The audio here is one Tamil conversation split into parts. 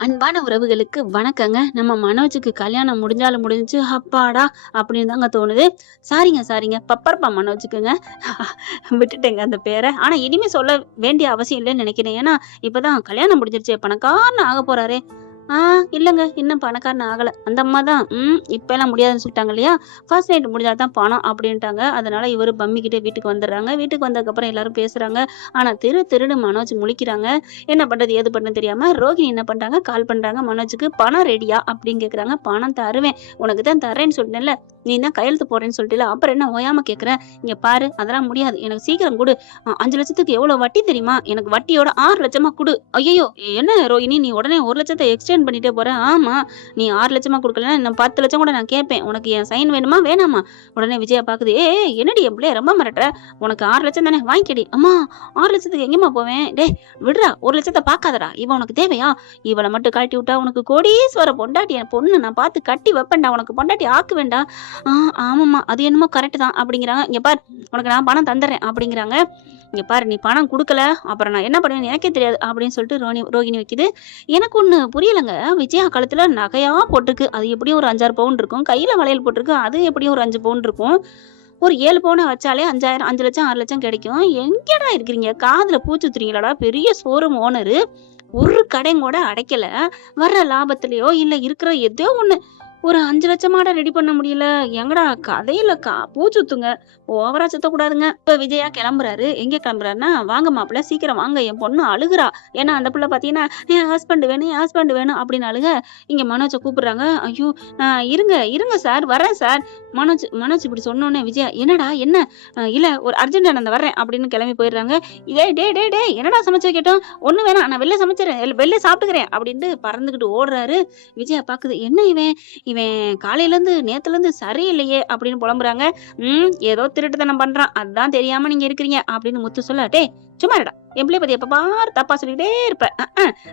அன்பான உறவுகளுக்கு வணக்கங்க. நம்ம மனோஜுக்கு கல்யாணம் முடிஞ்சாலும் முடிஞ்சுச்சு. அப்பாடா! அப்படின்னு தாங்க தோணுது. சாரிங்க. பப்பர்ப்பா மனோஜுக்குங்க. விட்டுட்டேங்க அந்த பேர. ஆனா இனிமே சொல்ல வேண்டிய அவசியம் இல்லன்னு நெனைக்கிறேன். ஏன்னா, இப்பதான் கல்யாணம் முடிஞ்சிருச்சே! பணக்காரன்னு ஆகப் போறாரே! ஆ இல்லங்க. இன்னும் பணக்காரன் ஆகல. அந்த அம்மா தான், இப்பலாம் முடியாதுன்னு சொல்லிட்டாங்க இல்லையா? ஃபர்ஸ்ட் நைட் முடிஞ்சா தான் பணம் அப்படின்ட்டாங்க. அதனால இவரு பம்மிக்கிட்டே வீட்டுக்கு வந்துர்றாங்க. வீட்டுக்கு வந்ததுக்கப்புறம் எல்லாரும் பேசுறாங்க. ஆனா திருன்னு மனோஜ் முழிக்கிறாங்க. என்ன பண்றது? ஏது பண்றதுன்னு தெரியாம ரோகிணி என்ன பண்றாங்க? கால் பண்றாங்க மனோஜுக்கு. "பணம் ரெடியா?" அப்படின்னு கேட்குறாங்க. "பணம் தருவேன். உனக்கு தான் தர்றேன்னு சொல்லிட்டேன்ல. நீ தான் கையெழுத்து போடுறேன்னு சொல்லிட்டல்ல. அப்புறம் என்ன ஓயாம கேட்குற? இங்க பாரு அதெல்லாம் முடியாது. எனக்கு சீக்கிரம் குடு. 5,00,000க்கு எவ்வளோ வட்டி தெரியுமா? எனக்கு வட்டியோட 6,00,000 குடு." ஐயய்யோ! என்ன ரோகிணி நீ உடனே 1,00,000 எக்ஸ்டெண்ட் பண்ணிட்டே போற? ஆமா. நீ 6,00,000 குடுக்கலன்னா இன்னும் 10,00,000 கூட நான் கேட்பேன். உனக்கு என் சைன் வேணுமா? வேணாமா? உடனே விஜயா பாக்குது. ஏய் என்னடி என் பிள்ளைய ரொம்ப மிரட்டுற? உனக்கு 6,00,000 தானே வாங்கிக்கடி. அம்மா 6,00,000க்கு எங்கேம்மா போவேன்? டேய் விட்றா 1,00,000 பாக்காதடா. இவ உனக்கு தேவையா? இவள மட்டும் கழட்டி விட்டா உனக்கு கோடீஸ்வர பொண்டாட்டி என் பொண்ணு நான் பார்த்து கட்டி வைப்பேன்டா. உனக்கு பொண்டாட்டி ஆக்குவேன்டா. ஆ ஆமாம்மா அது என்னமோ கரெக்ட் தான் அப்படிங்கிறாங்க. இங்க பார் உனக்கு நான் பணம் தந்துடுறேன் அப்படிங்கிறாங்க. இங்க பாரு நீ பணம் குடுக்கல அப்புறம் நான் என்ன பண்ணுவேன்னு எனக்கே தெரியாது அப்படின்னு சொல்லிட்டு ரோகிணி வைக்குது. எனக்கு ஒண்ணு புரியலங்க. விஜயா கழுத்துல நகையா போட்டிருக்கு. அது எப்படியும் ஒரு 5, 6 பவுன் இருக்கும். கையில வளையல் போட்டிருக்கு. அது எப்படியும் ஒரு 5 பவுன் இருக்கும். ஒரு 7 பவுன வச்சாலே 5,000 5,00,000 6,00,000 கிடைக்கும். எங்கடா இருக்கிறீங்க? காதுல பூ சுத்துறீங்களாடா? பெரிய ஷோரூம் ஓனரு. ஒரு கடையும் கூட அடைக்கல. வர்ற லாபத்திலயோ இல்ல இருக்கிற ஏதோ ஒண்ணு ஒரு 5,00,000 ரெடி பண்ண முடியல. எங்கடா கதையில பூ சுத்துங்க. ஓவரா சுத்தக்கூடாதுங்க. இப்ப விஜயா கிளம்புறாரு. எங்க கிளம்புறாருன்னா, "வாங்க மாப்பிள சீக்கிரம் வாங்க. என் பொண்ணு அழுகுறா." ஏன்னா அந்த புள்ள பார்த்தீங்கன்னா, "என் ஹஸ்பண்ட் வேணும், என் ஹஸ்பண்ட் வேணும்" அப்படின்னு அழுக, இங்க மனோஜ கூப்பிடுறாங்க. ஐயோ! இருங்க சார் வரேன் சார். மனோஜ் இப்படி சொன்னோனே விஜயா, "என்னடா என்ன? இல்ல ஒரு அர்ஜென்ட் நான் வரேன்" அப்படின்னு கிளம்பி போயிடுறாங்க. டேய் என்னடா சமைச்சு கேட்டோம்? "ஒண்ணும் வேணாம். நான் வெளில சமைச்சுறேன். வெளில சாப்பிட்டுக்கிறேன்" அப்படின்ட்டு பறந்துகிட்டு ஓடுறாரு. விஜயா பாக்குது. என்ன இவன் காலையிலேருந்து நேத்துலேருந்து சரியில்லையே அப்படின்னு புலம்புறாங்க. ஏதோ திருட்டுத்தனம் பண்றான். அதான் தெரியாம நீங்க இருக்கிறீங்க அப்படின்னு முத்து சொல்ல, டேய் சும்மா இருடா. என் பிள்ளைய பத்தி எப்ப பாரு தப்பா சொல்லிக்கிட்டே இருப்ப.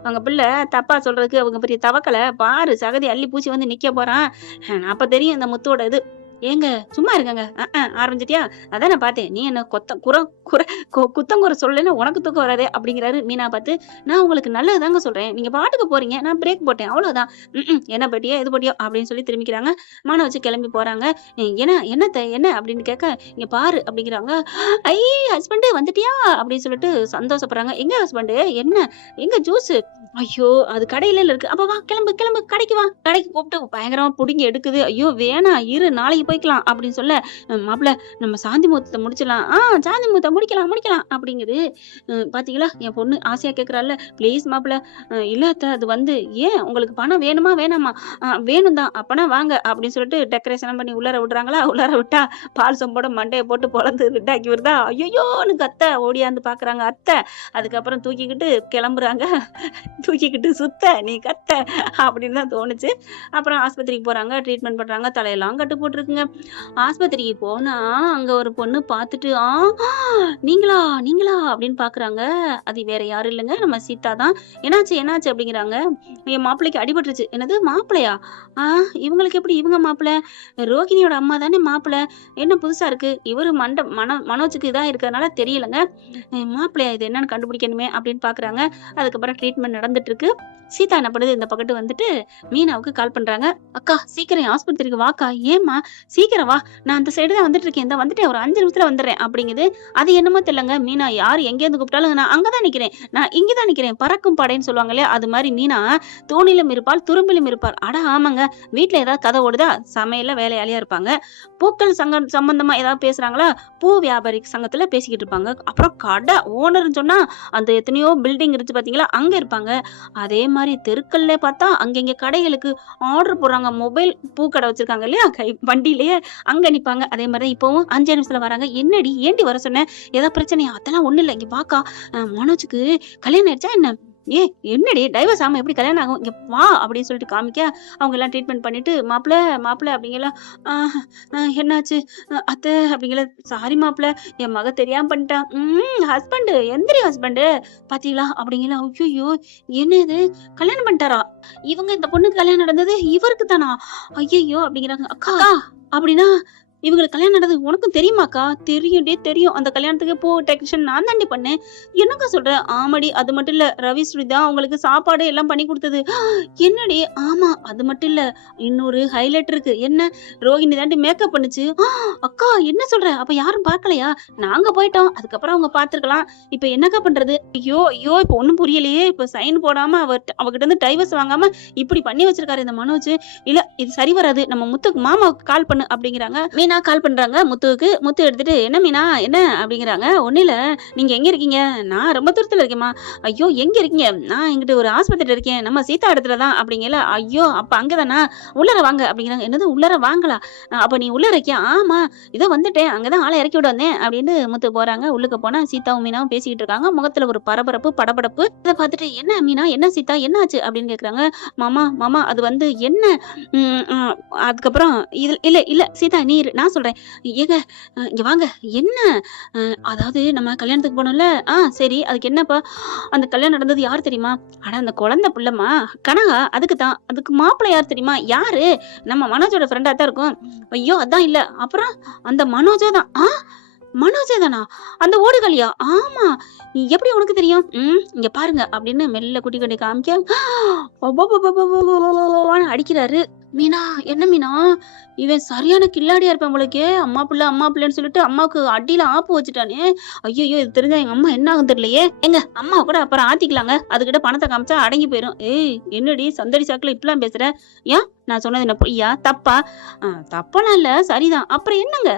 அவங்க பிள்ளை தப்பா சொல்றதுக்கு அவங்க பெரிய தவக்கல. பாரு சகதி அள்ளி பூச்சி வந்து நிக்க போறான். அப்ப தெரியும் இந்த முத்துவோட இது. ஏங்க சும்மா இருங்கங்க. ஆரம்பிச்சிட்டியா? அதான் நான் பார்த்தேன். நீ என்ன குத்தம் குறை சொல்லலைன்னா உனக்கு தூக்கம் வராதே அப்படிங்கிறாரு மீனா பார்த்து. நான் உங்களுக்கு நல்லது தாங்க சொல்றேன். நீங்க பாட்டுக்கு போறீங்க. நான் பிரேக் போட்டேன். அவ்வளவுதான். என்ன பட்டியோ இது பட்டியோ அப்படின்னு சொல்லி திரும்பிக்கிறாங்க. வச்சு கிளம்பி போறாங்க. என்ன அப்படின்னு கேட்க, இங்க பாரு அப்படிங்கிறாங்க. ஐ ஹஸ்பண்ட் வந்துட்டியா அப்படின்னு சொல்லிட்டு சந்தோஷப்படுறாங்க. எங்க ஹஸ்பண்ட்? என்ன? எங்க ஜூஸ்? ஐயோ அது கடையில இருக்கு. அப்ப வா கிளம்பு கடைக்கு வா. கடைக்கு கூப்பிட்டு பயங்கரமா புடுங்கி எடுக்குது. ஐயோ வேணாம் இரு நாளைக்கு போய்க்கலாம் அப்படின்னு சொல்ல, மாப்பிள நம்ம சாந்தி முகூர்த்தத்தை முடிச்சிடலாம். சாந்தி முகூர்த்தம் முடிக்கலாம் அப்படிங்குது. பாத்தீங்களா என் பொண்ணு ஆசையா கேக்குறாள்ல, ப்ளீஸ் மாப்பிள. இல்ல அத்தை அது வந்து ஏன் உங்களுக்கு பணம் வேணுமா வேணாமா? வேணும் தான். அப்பனா வாங்க அப்படின்னு சொல்லிட்டு டெக்கரேஷன் பண்ணி உள்ளார விடுறாங்களா? உள்ளார விட்டா பால் சொம்போட மண்டையை போட்டு பொளந்து ரெட்டாக்கி வருதா? ஐயோன்னு அத்தை ஓடியாந்து பாக்குறாங்க அத்தை. அதுக்கப்புறம் தூக்கிக்கிட்டு கிளம்புறாங்க. தூக்கிக்கிட்டு சுத்த நீ கத்த அப்படின்னு தான் தோணுச்சு. அப்புறம் ஆஸ்பத்திரிக்கு போறாங்க. ட்ரீட்மெண்ட் பண்றாங்க. தலையெல்லாம் கட்டு போட்டிருக்குங்க. ஆஸ்பத்திரிக்கு போனா அங்க ஒரு பொண்ணு பார்த்துட்டு நீங்களா நீங்களா அப்படின்னு பாக்குறாங்க. அது வேற யாரும் இல்லைங்க, நம்ம சீதா தான். என்னாச்சு அப்படிங்கிறாங்க. என் மாப்பிள்ளைக்கு அடிபட்டுருச்சு. என்னது மாப்பிள்ளையா? இவங்களுக்கு எப்படி இவங்க மாப்பிள்ளை? ரோகிணியோட அம்மா தானே மாப்பிள்ளை. என்ன புதுசா இருக்கு? இவரு மனோஜுக்கு இதா இருக்கிறதுனால தெரியலங்க. மாப்பிள்ளையா இது என்னன்னு கண்டுபிடிக்கணுமே அப்படின்னு பாக்குறாங்க. அதுக்கப்புறம் ட்ரீட்மெண்ட் நடந்துட்டு இருக்கு. சீதா என்ன பண்ணுது, இந்த பக்கத்து வந்துட்டு மீனாவுக்கு கால் பண்றாங்க. அக்கா சீக்கிரம் ஆஸ்பத்திரிக்கு வாக்கா. ஏமா சீக்கிரம் வா, நான் அந்த சைடு தான் வந்துட்டு இருக்கேன். இந்த வந்துட்டேன், ஒரு 5 நிமிஷத்துல வந்துடுறேன் அப்படிங்குது. அது என்னமோ தெரியலங்க. மீனா யார் எங்கேருந்து கூப்பிட்டாலும் நான் அங்கதான் நிக்கிறேன், நான் இங்கதான் நிக்கிறேன். பறக்கும் படைன்னு சொல்லுவாங்க இல்லையா? அது மாதிரி மீனா தூணிலும் இருப்பாள் துரும்பிலும் இருப்பாள். அட ஆமாங்க, வீட்டுல ஏதாவது கதை ஓடுதா? சமையல்ல வேலையாளியா இருப்பாங்க. பூக்கள் சம்பந்தமா ஏதாவது பேசுறாங்களா? பூ வியாபாரி சங்கத்துல பேசிக்கிட்டு இருப்பாங்க. அப்புறம் கடை ஓனர்னு சொன்னா அந்த எத்தனையோ பில்டிங் இருக்கு பாத்தீங்களா, அங்க இருப்பாங்க. அதே மாதிரி தெருக்கள்ல பார்த்தா அங்கங்க கடைகளுக்கு ஆர்டர் போடுறாங்க. மொபைல் பூக்கடை வச்சிருக்காங்க இல்லையா, வண்டியிலேயே அங்க நிப்பாங்க. அதே மாதிரி இப்பவும் 5 நிமிஷத்துல வராங்க. என்னடி ஏண்டி வர சொன்ன? ஏதாவது பிரச்சனையா? அதெல்லாம் ஒண்ணு இல்ல. இங்க வாக்கா, மனோஜுக்கு கல்யாணம் ஆயிடுச்சா என்ன? என்னடி டைவர்ஸ் ஆகாம எப்படி கல்யாணம் ஆகும்? இங்க வா அப்படின்னு சொல்லிட்டு காமிக்க, அவங்க எல்லாம் ட்ரீட்மெண்ட் பண்ணிட்டு மாப்பிள அப்படிங்கலாம். என்னாச்சு அத்தை அப்படிங்கல. சாரி மாப்பிள, என் மக தெரியாம பண்ணிட்டான். ஹஸ்பண்ட் எந்திரி ஹஸ்பண்ட் பாத்தீங்களா அப்படிங்கல. ஐயோ என்ன இது, கல்யாணம் பண்ணிட்டாரா? இவங்க இந்த பொண்ணுக்கு கல்யாணம் நடந்தது இவருக்கு தானா? ஐயோ அப்படிங்கிறாங்க. அக்கா அப்படின்னா இவங்களுக்கு கல்யாணம் நடந்தது உனக்கும் தெரியுமாக்கா? தெரியும்டி தெரியும். அந்த கல்யாணத்துக்கு பூ டெக்கரேஷன் நான் தாண்டி பண்ணேன். என்னக்கா சொல்ற? ஆமாடி, அது மட்டும் இல்ல, ரவி ஸ்ருதி தான் அவங்களுக்கு சாப்பாடு எல்லாம் பண்ணி கொடுத்தது. என்னடி? ஆமா, அது மட்டும் இல்ல, இன்னொரு ஹைலைட் இருக்கு. என்ன? ரோஹிணி தாண்டி மேக்கப் பண்ணுச்சு. அக்கா என்ன சொல்ற? அப்ப யாரும் பார்க்கலையா? நாங்க போயிட்டோம், அதுக்கப்புறம் அவங்க பார்த்திருக்கலாம். இப்ப என்னக்கா பண்றது? ஐயோ ஐயோ, இப்ப ஒண்ணும் புரியலையே. இப்ப சைன் போடாம அவகிட்ட இருந்து டைவர்ஸ் வாங்காம இப்படி பண்ணி வச்சிருக்காரு இந்த மனோஜ். இல்ல, இது சரி வராது. நம்ம முத்துக்கு மாமாவுக்கு கால் பண்ணு அப்படிங்கிறாங்க. மீனா கால் பண்றாங்க முத்துவுக்கு. முத்து எடுத்துட்டு, என்ன மீனா என்ன அப்படிங்கிறாங்க. ஒன்னும் இல்ல, நீங்க எங்க இருக்கீங்க? நான் ரொம்ப தூரத்துல இருக்கேம்மா. ஐயோ, எங்க இருக்கீங்க? நான் இங்கிட்டு ஒரு ஆஸ்பத்திரியில இருக்கேன், நம்ம சீதா இடத்துல தான் அப்படிங்கல. ஐயோ, அப்ப அங்கதானா? உள்ளர வாங்க அப்படிங்கிறாங்க. என்னது உள்ளர வாங்கலா? அப்ப நீ உள்ள இருக்கியா? ஆமா, இதோ வந்துட்டேன், அங்கதான் ஆளை இறக்கி விட வந்தேன் அப்படின்னு முத்து போறாங்க. உள்ளுக்கு போனா சீதாவும் மீனாவும் பேசிக்கிட்டு இருக்காங்க. முகத்துல ஒரு பரபரப்பு படபடப்பு. இதை பார்த்துட்டு, என்ன மீனா, என்ன சீதா, என்ன ஆச்சு அப்படின்னு கேக்குறாங்க. மாமா மாமா, அது வந்து என்ன, அதுக்கப்புறம் இல்ல இல்ல சீதா, நீ நான் சொல்றேன். ஏங்க, இங்க வாங்க. என்ன? அதாவது நம்ம கல்யாணத்துக்கு போனோம்ல. சரி, அதுக்கு என்னப்பா? அந்த கல்யாணம் நடந்தது யார் தெரியுமா? ஆனா அந்த குழந்தை புள்ளமா கனகா. அதுக்கு தான். அதுக்கு மாப்பிள்ளை யார் தெரியுமா? யாரு? நம்ம மனோஜோட ஃப்ரெண்டா தான் இருக்கும். ஐயோ, அதான் இல்ல. அப்புறம் அந்த மனோஜா தான். மனோஜே தானா? அந்த ஓடுகாலியா? ஆமா. எப்படி உனக்கு தெரியும்? இங்க பாருங்க அப்படின்னு மெல்ல குட்டி கட்டி காமிக்க அடிக்கிறாரு. மீனா, என்ன மீனா, இவன் சரியான கில்லாடியா இருப்பான் போலக்கே. அம்மா பிள்ளைன்னு சொல்லிட்டு அம்மாவுக்கு அடியில ஆப்பு வச்சுட்டானே. ஐயோ, இது தெரிஞ்சா எங்க அம்மா என்ன ஆகும் தெரியலையே. எங்க அம்மா கூட அப்புறம் ஆத்திக்கலாங்க, அதுகிட்ட பணத்தை காமிச்சா அடங்கி போயிரும். ஏய், என்னடி சந்தடி சாக்குல இப்பெல்லாம் பேசுற? ஏன் நான் சொன்னது என்ன பொய்யா, தப்பா? தப்பெல்லாம் இல்ல, சரிதான். அப்புறம் என்னங்க?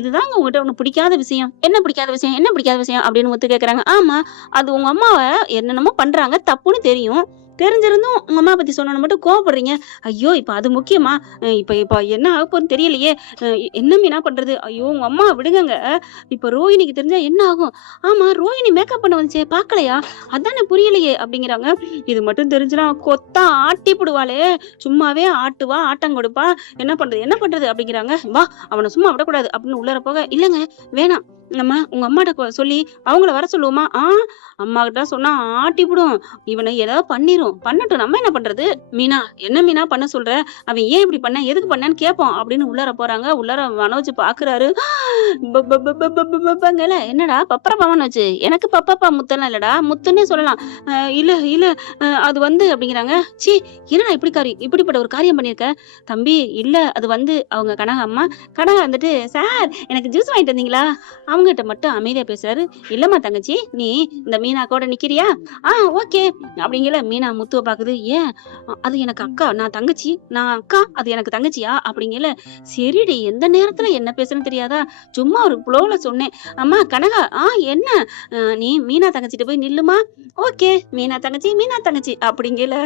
இதுதாங்க உங்ககிட்ட ஒண்ணு பிடிக்காத விஷயம். என்ன பிடிக்காத விஷயம், என்ன பிடிக்காத விஷயம் அப்படின்னு முத்து கேக்குறாங்க. ஆமா, அது உங்க அம்மாவை என்னென்னமோ பண்றாங்க, தப்புன்னு தெரியும். தெரிஞ்சிருந்தும் உங்க அம்மா பத்தி சொன்னோன்னு மட்டும் கோவப்படுறீங்க. ஐயோ, இப்ப அது முக்கியமா? இப்ப என்ன ஆக போகுதுன்னு தெரியலையே. என்ன மீனா பண்றது? ஐயோ, உங்க அம்மா விடுங்கங்க. இப்ப ரோஹிணிக்கு தெரிஞ்சா என்ன ஆகும்? ஆமா, ரோஹிணி மேக்கப் பண்ண வந்துச்சே, பாக்கலையா? அதானே புரியலையே அப்படிங்கிறாங்க. இது மட்டும் தெரிஞ்சுனா கொத்தா ஆட்டி போடுவாளே. சும்மாவே ஆட்டுவா, ஆட்டம் கொடுப்பா. என்ன பண்றது அப்படிங்கிறாங்க. வா, அவனை சும்மா விடக்கூடாது அப்படின்னு உள்ளர போக, இல்லங்க வேணாம், நம்ம உங்க அம்மாட்ட சொல்லி அவங்கள வர சொல்லுவோமா? அம்மா கிட்ட சொன்னா ஆட்டிவிடும், இவனை ஏதாவது பண்ணட்டும், நம்ம என்ன பண்றது? மீனா, என்ன மீனா பண்ண சொல்ற? அவன் ஏன் இப்படி பண்ண, எதுக்கு பண்ணான்னு கேட்போம் அப்படின்னு உள்ளர போறாங்க. உள்ளர மனோஜ் பாக்குறாரு. என்னடா பப்பரப்பா மனோஜ்? எனக்கு பப்பாப்பா முத்தெல்லாம் இல்லடா, முத்துன்னே சொல்லலாம். இல்ல இல்ல, அது வந்து அப்படிங்கிறாங்க. சி, என்னடா இப்படிப்பட்ட ஒரு காரியம் பண்ணிருக்க தம்பி? இல்ல, அது வந்து அவங்க கனகா அம்மா. கனகா வந்துட்டு, சார் எனக்கு ஜூஸ் வாங்கிட்டு வந்தீங்களா? அவங்ககிட்ட மட்டும் அமைதியா பேசுறாரு. இல்லம்மா தங்கச்சி, நீ இந்த மீனா கூட நிக்கிறியா? ஓகே அப்படிங்கல. மீனா முத்துவ பாக்குது. ஏன், அது எனக்கு அக்கா, நான் தங்கச்சி, நான் அக்கா, அது எனக்கு தங்கச்சியா அப்படிங்கல. சரிடி, எந்த நேரத்துல என்ன பேசுறேன்னு தெரியாதா, சும்மா ஒரு புலோல சொன்னேன். அம்மா கனகா, என்ன, நீ மீனா தங்கச்சிட்ட போய் நில்லுமா. ஓகே, மீனா தங்கச்சி அப்படிங்கல.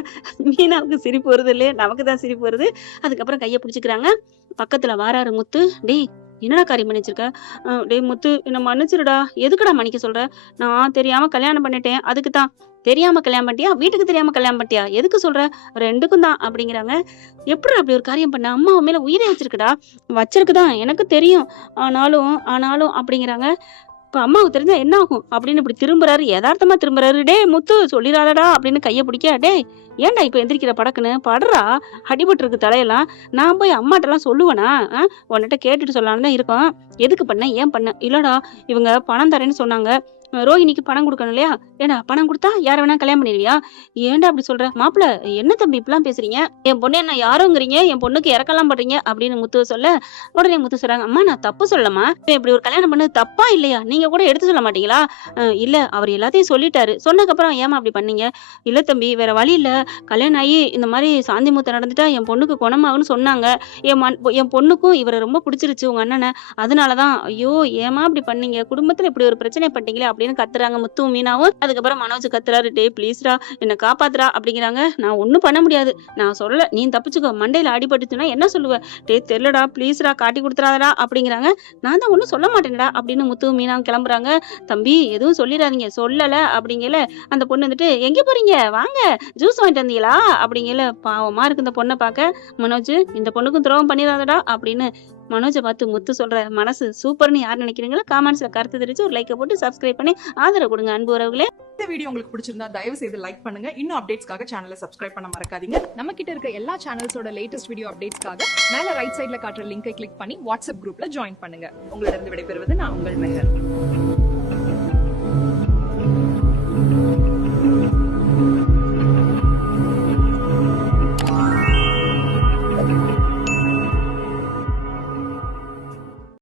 மீனாவுக்கு சிரிப்பு வருது இல்லையா? நமக்கு தான் சிரிப்பு வருது. அதுக்கப்புறம் கைய பிடிச்சுக்கிறாங்க. பக்கத்துல வாராரு முத்து. டேய், என்னடா காரியம் பண்ணி வச்சிருக்க? டேய் முத்து, என்ன மன்னிச்சிருடா. எதுக்குடா மன்னிக்க சொல்ற? நான் தெரியாம கல்யாணம் பண்ணிட்டேன், அதுக்கு தான். தெரியாம கல்யாணம் பண்ணிட்டியா, வீட்டுக்கு தெரியாம கல்யாணம் பண்ணிட்டியா? எதுக்கு சொல்ற? ரெண்டுக்கும் தான் அப்படிங்கிறாங்க. எப்படி அப்படி ஒரு காரியம் பண்ண? அம்மா மேல உயிரை வச்சிருக்குடா. வச்சிருக்குதான், எனக்கு தெரியும். ஆனாலும் அப்படிங்கிறாங்க. இப்ப அம்மாவுக்கு தெரிஞ்சா என்ன ஆகும் அப்படின்னு இப்படி திரும்புறாரு, யதார்த்தமா திரும்புறாரு. டேய் முத்து, சொல்லிடாதடா அப்படின்னு கைய பிடிக்க. டேய், ஏன்டா இப்ப எந்திரிக்கிற படக்குன்னு? படுறா, அடிபட்டு இருக்கு தலையெல்லாம். நான் போய் அம்மாட்டெல்லாம் சொல்லுவேனா? உன்கிட்ட கேட்டுட்டு சொல்லலான்னு தான் இருக்கோம். எதுக்கு பண்ண, ஏன் பண்ண? இல்லடா, இவங்க பணம் தரேன்னு சொன்னாங்க, ரோஹிணிக்கு பணம் கொடுக்கணும் இல்லையா? ஏண்டா, பணம் கொடுத்தா யார வேணா கல்யாணம் பண்ணிடுவியா? ஏன்டா அப்படி சொல்ற? மாப்பிள்ள, என்ன தம்பி இப்பெல்லாம் பேசுறீங்க? என் பொண்ணு என்ன யாருங்கிறீங்க? என் பொண்ணுக்கு இறக்கலாம் பண்றீங்க அப்படின்னு முத்து சொல்ல, உடனே முத்து சொல்றாங்க. அம்மா, நான் தப்பு சொல்லமா, இப்படி ஒரு கல்யாணம் பண்ணது தப்பா இல்லையா? நீங்க கூட எடுத்து சொல்ல மாட்டீங்களா? இல்ல, அவர் எல்லாத்தையும் சொல்லிட்டாரு, சொன்னதுக்கப்புறம் ஏமா அப்படி பண்ணீங்க? இல்ல தம்பி, வேற வழி இல்ல. கல்யாணம் ஆகி இந்த மாதிரி சாந்தி முத்தை நடந்துட்டா என் பொண்ணுக்கு குணமாகுன்னு சொன்னாங்க. என் பொண்ணுக்கும் இவரை ரொம்ப பிடிச்சிருச்சு, உங்க அண்ணனை. அதனாலதான். ஐயோ, ஏமா அப்படி பண்ணீங்க? குடும்பத்துல இப்படி ஒரு பிரச்சனை பண்ணிட்டீங்களே அப்படின்னு கத்துறாங்க முத்துவும் மீனாவும். அதுக்கப்புறம் மனோஜ் கத்துறாரு. டே ப்ளீஸ்ரா, என்ன காப்பாத்துறா அப்படிங்கிறாங்க. நான் ஒண்ணும் பண்ண முடியாது, நான் சொல்லல, நீ தப்பிச்சுக்கோ. மண்டையில அடிபட்டுச்சுன்னா என்ன சொல்லுவ? டே தெரியலடா, ப்ளீஸ்ரா, காட்டி கொடுத்துறாதடா அப்படிங்கிறாங்க. நான் தான் ஒண்ணும் சொல்ல மாட்டேன்டா அப்படின்னு முத்துவும் மீனாவும் கிளம்புறாங்க. தம்பி, எதுவும் சொல்லிடாதீங்க, சொல்லல அப்படிங்கல. அந்த பொண்ணு வந்துட்டு, எங்க போறீங்க, வாங்க ஜூஸ் வாங்கிட்டு வந்தீங்களா அப்படிங்கல. பாவமா இருக்கு இந்த பொண்ணை பார்க்க. மனோஜ், இந்த பொண்ணுக்கும் துரோகம் பண்ணிடாதடா அப்படின்னு மனோஜை பார்த்து முத்து சொல்ற. மனசு சூப்பர்னு யார் நினைக்கிறீங்களோ கமெண்ட்ஸ்ல கருத்து தெரிவிச்சு ஒரு லைக்கை போட்டு சப்ஸ்கிரைப் பண்ணி ஆதரவு கொடுங்க அன்பு உறவுகளே. இந்த வீடியோ உங்களுக்கு பிடிச்சிருந்தா தயவு செய்து லைக் பண்ணுங்க. இன்னும் அப்டேட்ஸ்க்காக சேனலை சப்ஸ்கிரைப் பண்ண மறக்காதீங்க. நம்ம கிட்ட இருக்க எல்லா சேனல்ஸோட லேட்டஸ்ட் வீடியோ அப்டேட்ஸ்க்காக மேல ரைட் சைடுல காட்டுற லிங்கை கிளிக் பண்ணி வாட்ஸ்அப் குரூப்ல ஜாயின் பண்ணுங்க. உங்களிடம் விடைபெறுவது நான் உங்கள் மெஹர்.